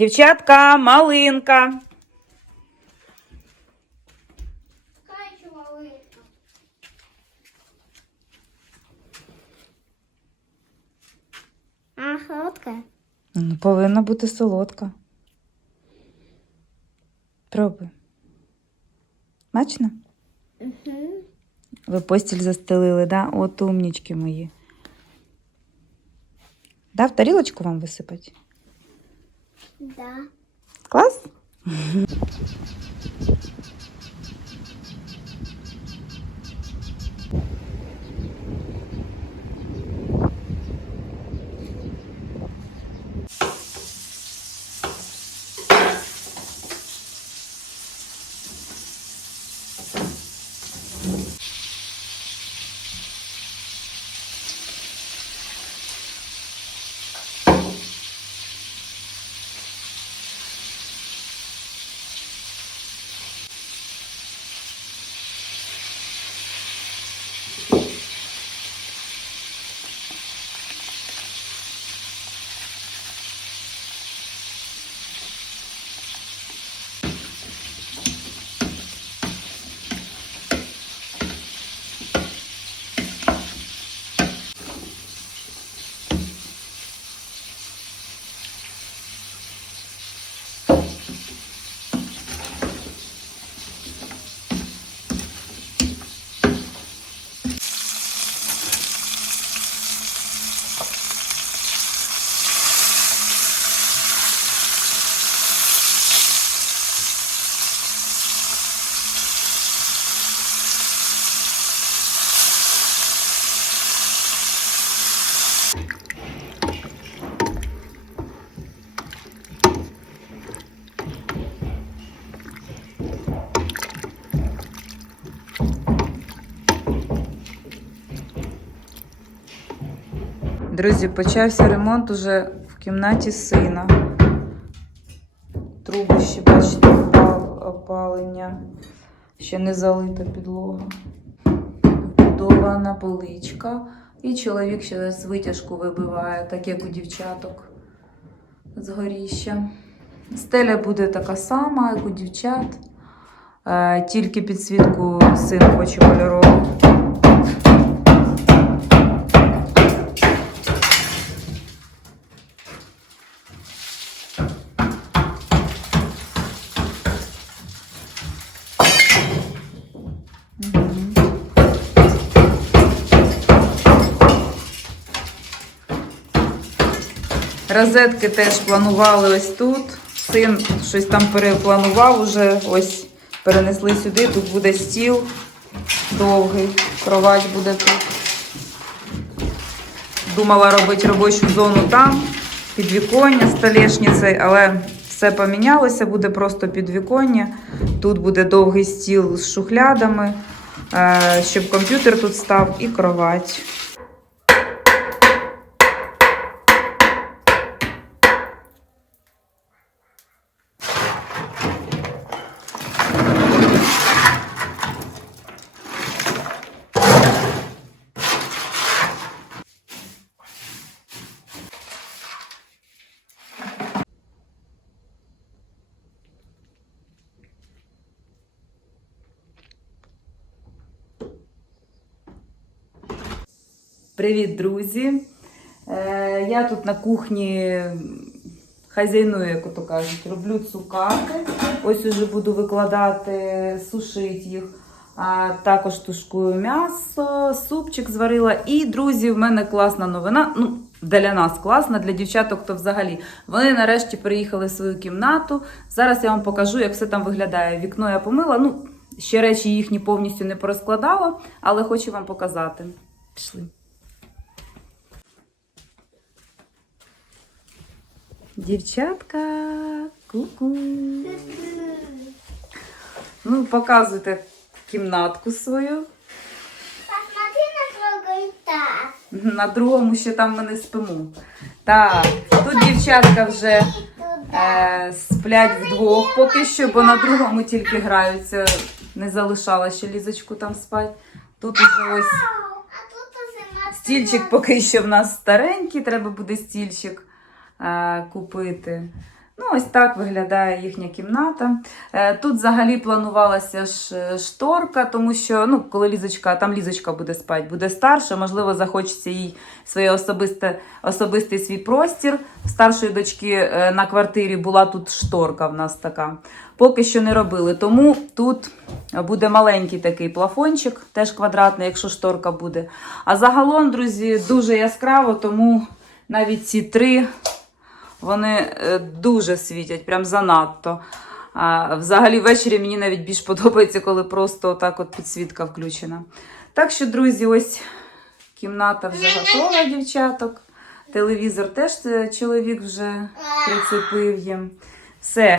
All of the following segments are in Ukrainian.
Дівчатка, малинка. А, солодка? Ну, повинна бути солодка. Пробуй. Смачно? Угу. Ви постіль застелили, да? От умнічки мої. Да, в тарілочку вам висипать? Да. Клас? Друзі, почався ремонт уже в кімнаті сина. Труби ще, бачите, опалення. Ще не залита підлога. Вбудована поличка. І чоловік ще з витяжку вибиває, так як у дівчаток з горіща. Стеля буде така сама, як у дівчат. Е, Тільки підсвітку син хоче кольорову. Розетки теж планували ось тут. Син щось там перепланував уже. Ось перенесли сюди. Тут буде стіл довгий, кровать буде тут. Думала робити робочу зону там, підвіконня, столешницею, але все помінялося, буде просто підвіконня. Тут буде довгий стіл з шухлядами, е, щоб комп'ютер тут став і кровать. Привіт, друзі! Е, я тут на кухні хазяйную, як то кажуть, роблю цукати. Ось уже буду викладати, сушити їх. А також тушкую м'ясо, супчик зварила. І, друзі, в мене класна новина. Ну, для нас класна, для дівчаток то взагалі. Вони нарешті приїхали в свою кімнату. Зараз я вам покажу, як все там виглядає. Вікно я помила. Ну, ще речі їхні повністю не порозкладала, але хочу вам показати. Пішли. Дівчатка, ку-ку. Ну, показуйте кімнатку свою. Посмотри на другой таз. На другому ще там ми не спимо. Так, тут дівчатка вже е, сплять вдвох поки що, бо на другому тільки граються. Не залишала ще лізочку там спать. Тут уже ось стільчик поки що в нас старенький, треба буде стільчик купити. Ну, ось так виглядає їхня кімната. Е, Тут взагалі планувалася ж е, шторка, тому що ну, коли лізочка, там лізочка буде спати, буде старша, можливо, захочеться їй своє особисте, особистий свій простір. Старшої дочки е, на квартирі була тут шторка в нас така. Поки що не робили. Тому тут буде маленький такий плафончик, теж квадратний, якщо шторка буде. А загалом, друзі, дуже яскраво, тому навіть ці три вони е, дуже світять, прям занадто. А, взагалі, ввечері мені навіть більш подобається, коли просто так от підсвітка включена. Так що, друзі, ось кімната вже готова, дівчаток. Телевізор теж е, чоловік вже прицепив їм. Все.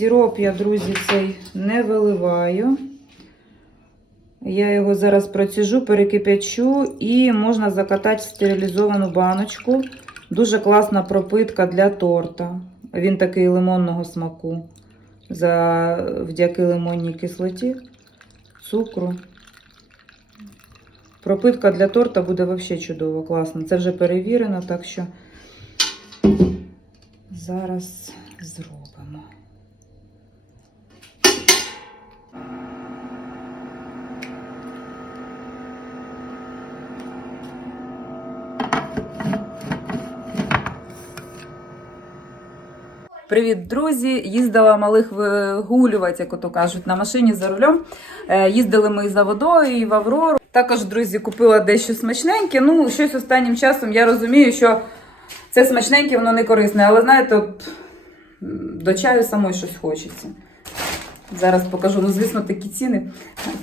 Сироп я, друзі, цей не виливаю. Я його зараз проціжу, перекипячу і можна закатати в стерилізовану баночку. Дуже класна пропитка для торта. Він такий лимонного смаку. Завдяки лимонній кислоті, цукру. Пропитка для торта буде взагалі чудово, класно. Це вже перевірено, так що зараз зробимо. Привіт, друзі! Їздила малих вигулювати, як ото кажуть, на машині за рулем. Е, Їздили ми і за водою, і в Аврору. Також, друзі, купила дещо смачненьке. Ну, щось останнім часом я розумію, що це смачненьке, воно не корисне. Але знаєте, от, до чаю самої щось хочеться. Зараз покажу, ну звісно, такі ціни.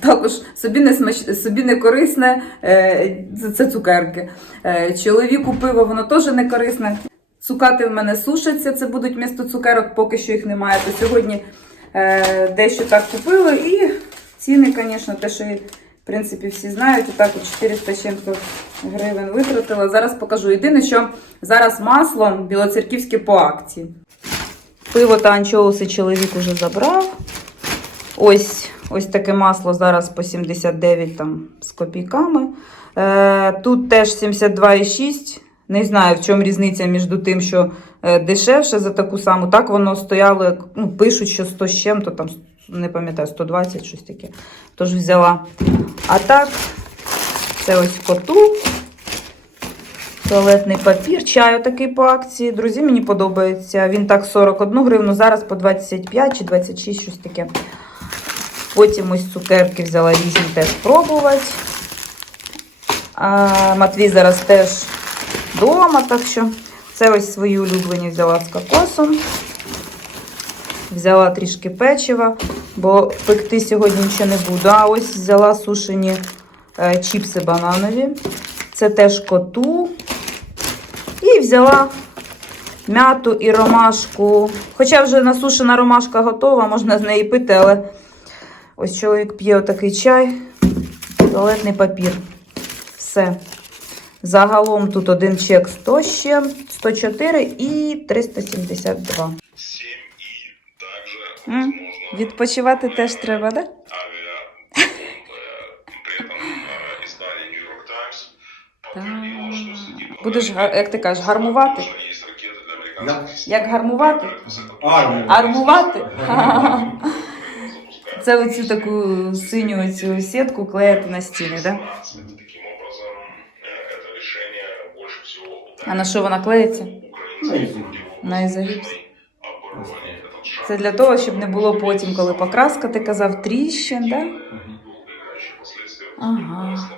Також собі не смач... собі не корисне, е, це, цукерки. Е, чоловіку пиво, воно теж не корисне. Цукати в мене сушаться, це будуть місто цукерок, поки що їх немає. То сьогодні е, дещо так купили. І ціни, звісно, те, що в принципі всі знають. Отак от 400 з чим-то гривень витратила. Зараз покажу. Єдине, що зараз масло білоцерківське по акції. Пиво та анчоуси чоловік уже забрав. Ось, ось таке масло зараз по 79 там, з копійками. Е, тут теж 72,6. Не знаю, в чому різниця між тим, що е, дешевше за таку саму. Так воно стояло, ну, пишуть, що 100 з чим-то, там, не пам'ятаю, 120, щось таке. Тож взяла. А так, це ось коту. Туалетний папір, чай такий по акції. Друзі, мені подобається. Він так 41 гривну, зараз по 25 чи 26, щось таке. Потім ось цукерки взяла різні теж пробувати. А, Матвій зараз теж вдома, так що це ось свої улюблені взяла з кокосом. Взяла трішки печива, бо пекти сьогодні нічого не буду. А ось взяла сушені е, чіпси бананові. Це теж коту. І взяла м'яту і ромашку. Хоча вже насушена ромашка готова, можна з неї пити, але ось чоловік п'є отакий чай, туалетний папір. Все. Загалом тут один чек 100 ще, 104 і 372. 7 и также, М, возможно, Відпочивати теж треба, да? авиа. При этом э, издание New York Times Так. Будеш, га- як ти кажеш, гармувати? Есть ракеты для американцев. Як гармувати? Армію. Армувати? Це оцю таку синю оцю сітку клеїти на стіни, так? Да? А на що вона клеїться? На ізогіпс. На Це для того, щоб не було потім, коли покраска, ти казав, тріщин, да? Ага.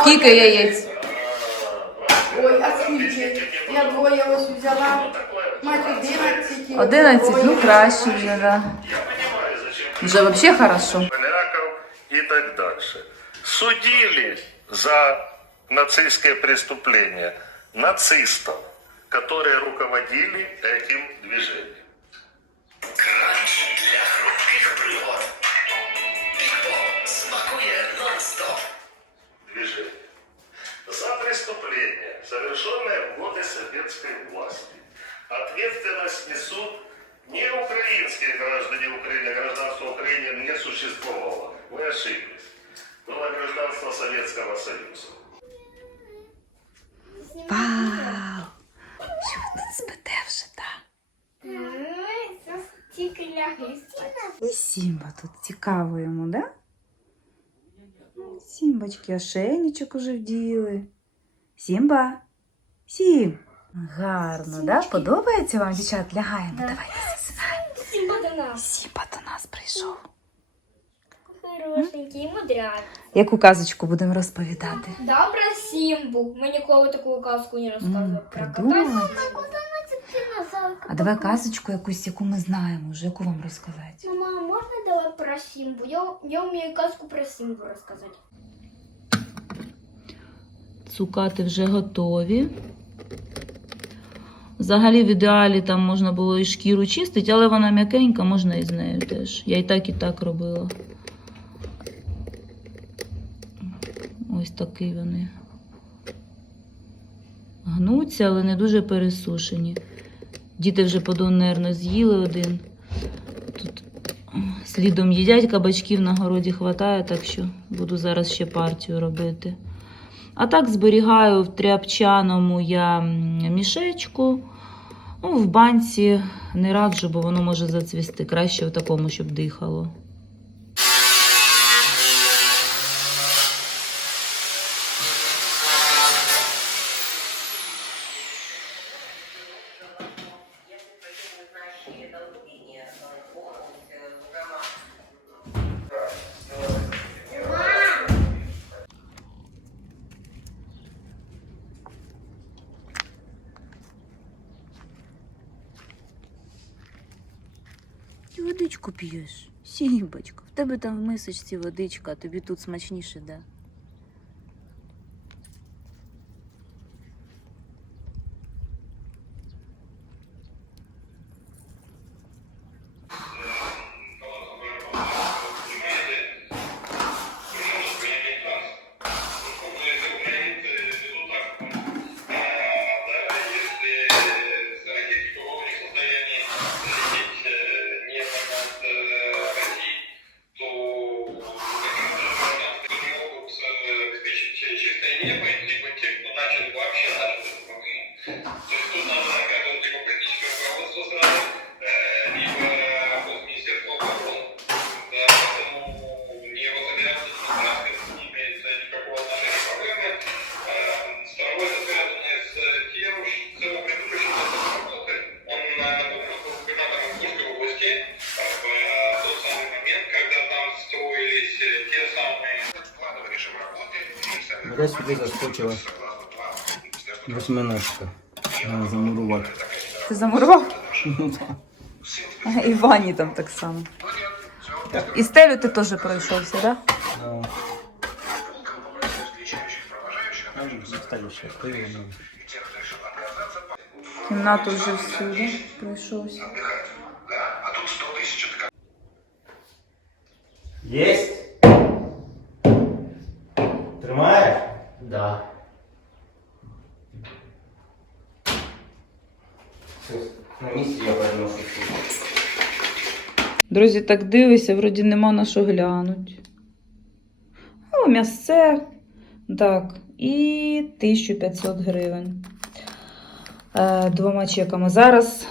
Скільки яєць? Ой, а скільки? Я двоє ось взяла. Мать 11. і 11, ну двоє краще взяла. вже, да. Я понимаю, зачем Вже взагалі хорошо. поляков и так дальше. Судили за нацистские преступления нацистов, которые руководили этим движением. ответственность несут не украинские граждане Украины, гражданство Украины не существовало. Вы ошиблись. Было гражданство Советского Союза. Вау! Що ви тут спите вже, так? Це тільки лягли. І Сімба тут цікаво йому, да? Сімбочки, ошейничок уже вділи. Сімба. Сім. Гарно, да? Подобається вам, дівчат? Лягаємо. Давайте засинаємо. Сімба до нас. Сімба до нас прийшов. Хорошенький, мудряк. Яку казочку будемо розповідати? Да, про Симбу. Мы никого такую сказку не рассказывали. М, Про кота А давай казочку якусь, яку ми знаємо вже, яку вам розказати. Мама, можно давай про Симбу? Я, я умею сказку про Симбу рассказать. Цукати вже готові. Взагалі, в ідеалі там можна було і шкіру чистити, але вона м'якенька, можна і з нею теж. Я і так, і так робила. Ось такі вони. Гнуться, але не дуже пересушені. Діти вже подонерно з'їли один. Тут слідом їдять, кабачків на городі хватає, так що буду зараз ще партію робити. А так зберігаю в тряпчаному я мішечку. Ну, в банці не раджу, бо воно може зацвісти. Краще в такому, щоб дихало. Водичку п'єш. Сімбочка, в тебе там в мисочці водичка, тобі тут смачніше, да? Опять сюда заскочила восьминожка. Треба замурувати. Ти замурував? І в ванні там так само. І стелю ти теж пройшовся, так? Да? Ну. Кімнату вже всюди пройшовся. Єсть? Тримаєш? Да. Все, на місці я переношу. Друзі, так дивися, вроді нема на що глянуть. О, м'ясце. Так, і 1500 гривень. Е, двома чеками. Зараз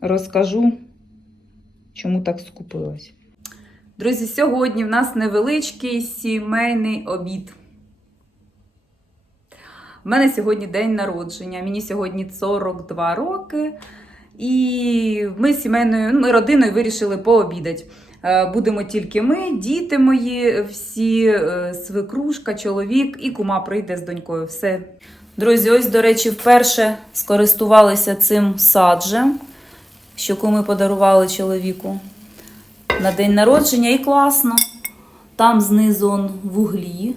розкажу, чому так скупилась. Друзі, сьогодні в нас невеличкий сімейний обід. У мене сьогодні день народження. Мені сьогодні 42 роки. І ми сімейною, ну, ми родиною вирішили пообідати. Е, Будемо тільки ми, діти мої, всі, е, свекрушка, чоловік і кума прийде з донькою. Все. Друзі, ось, до речі, вперше скористувалися цим саджем, що куми подарували чоловіку на день народження, і класно. Там знизу вуглі,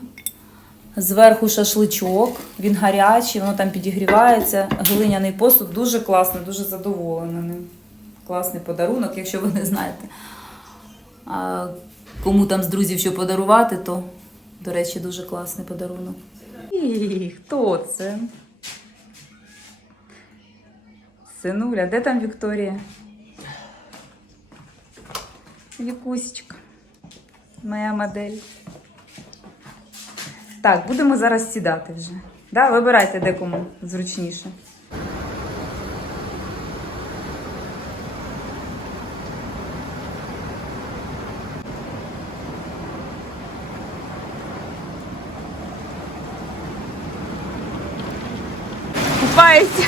зверху шашличок, він гарячий, воно там підігрівається. Глиняний посуд дуже класний, дуже задоволена ним. Класний подарунок, якщо ви не знаєте. А кому там з друзів що подарувати, то, до речі, дуже класний подарунок. І хто це? Синуля, де там Вікторія? Вікусечка. Моя модель. Так, будемо зараз сідати вже. Да? Вибирайте, де кому зручніше. Купається.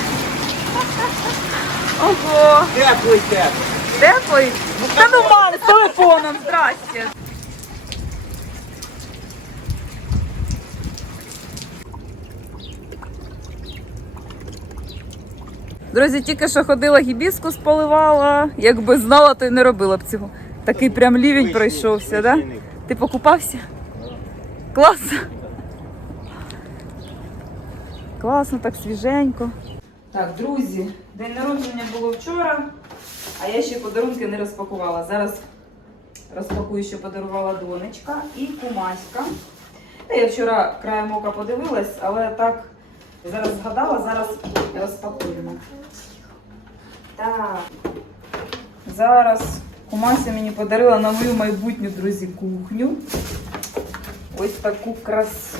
Ого. Дякую, дякую. Теплий? Та ну мам, з телефоном, здрасте. Друзі, тільки що ходила гібіскус поливала. Якби знала, то й не робила б цього. Такий прям лівень пройшовся, да? Ти покупався? Класно. Класно, так свіженько. Так, друзі, день народження було вчора, а я ще подарунки не розпакувала. Зараз розпакую, що подарувала донечка і кумаська. Я вчора краєм ока подивилась, але так зараз згадала, зараз розпакуємо. Так. Зараз кумася мені подарила на мою майбутню, друзі, кухню. Ось таку красу.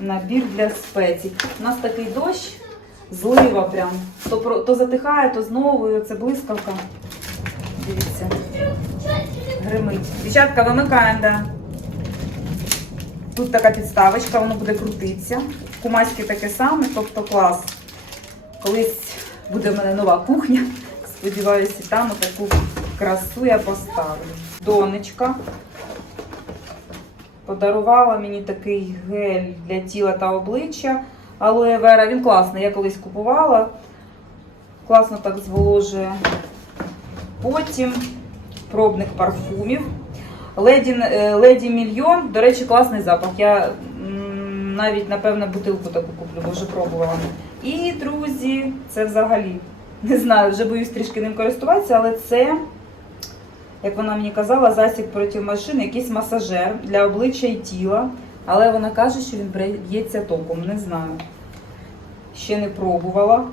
Набір для спецій. У нас такий дощ, злива прям. То, то затихає, то знову, і оце блискавка. Дивіться. Гримить. Дівчатка, вимикаємо, да. Тут така підставочка, воно буде крутитися. В кумаськи таке саме, тобто клас. Колись буде в мене нова кухня. Сподіваюся, там таку красу я поставлю. Донечка подарувала мені такий гель для тіла та обличчя. Алоe Vera, він класний, я колись купувала. Класно так зволожує. Потім пробник парфумів. Леді, е, Леді Мільйон, до речі, класний запах. Я навіть, напевно, бутилку таку куплю, бо вже пробувала. І, друзі, це взагалі. Не знаю, вже боюсь трішки ним користуватися, але це, як вона мені казала, засіб проти машин, якийсь масажер для обличчя і тіла. Але вона каже, що він б'ється током. Не знаю. Ще не пробувала.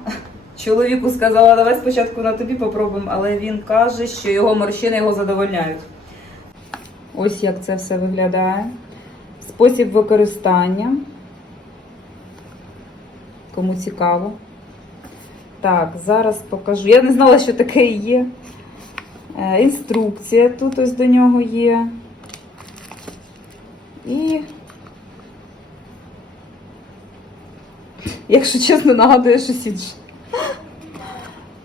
Чоловіку сказала, давай спочатку на тобі попробуємо, але він каже, що його морщини його задовольняють. Ось як це все виглядає. Спосіб використання. Кому цікаво. Так, зараз покажу. Я не знала, що таке є. Е, Інструкція тут ось до нього є. І, якщо чесно, нагадує щось інше.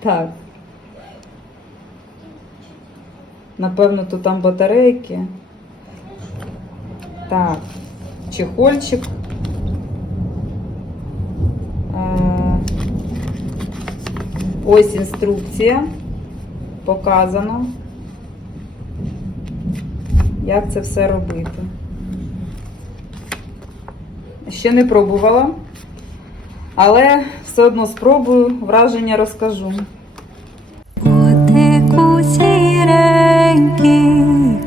Так. Напевно, то там батарейки. Так, чехольчик. Е, Ось інструкція. Показано, як це все робити. Ще не пробувала, але все одно спробую, враження розкажу. thinking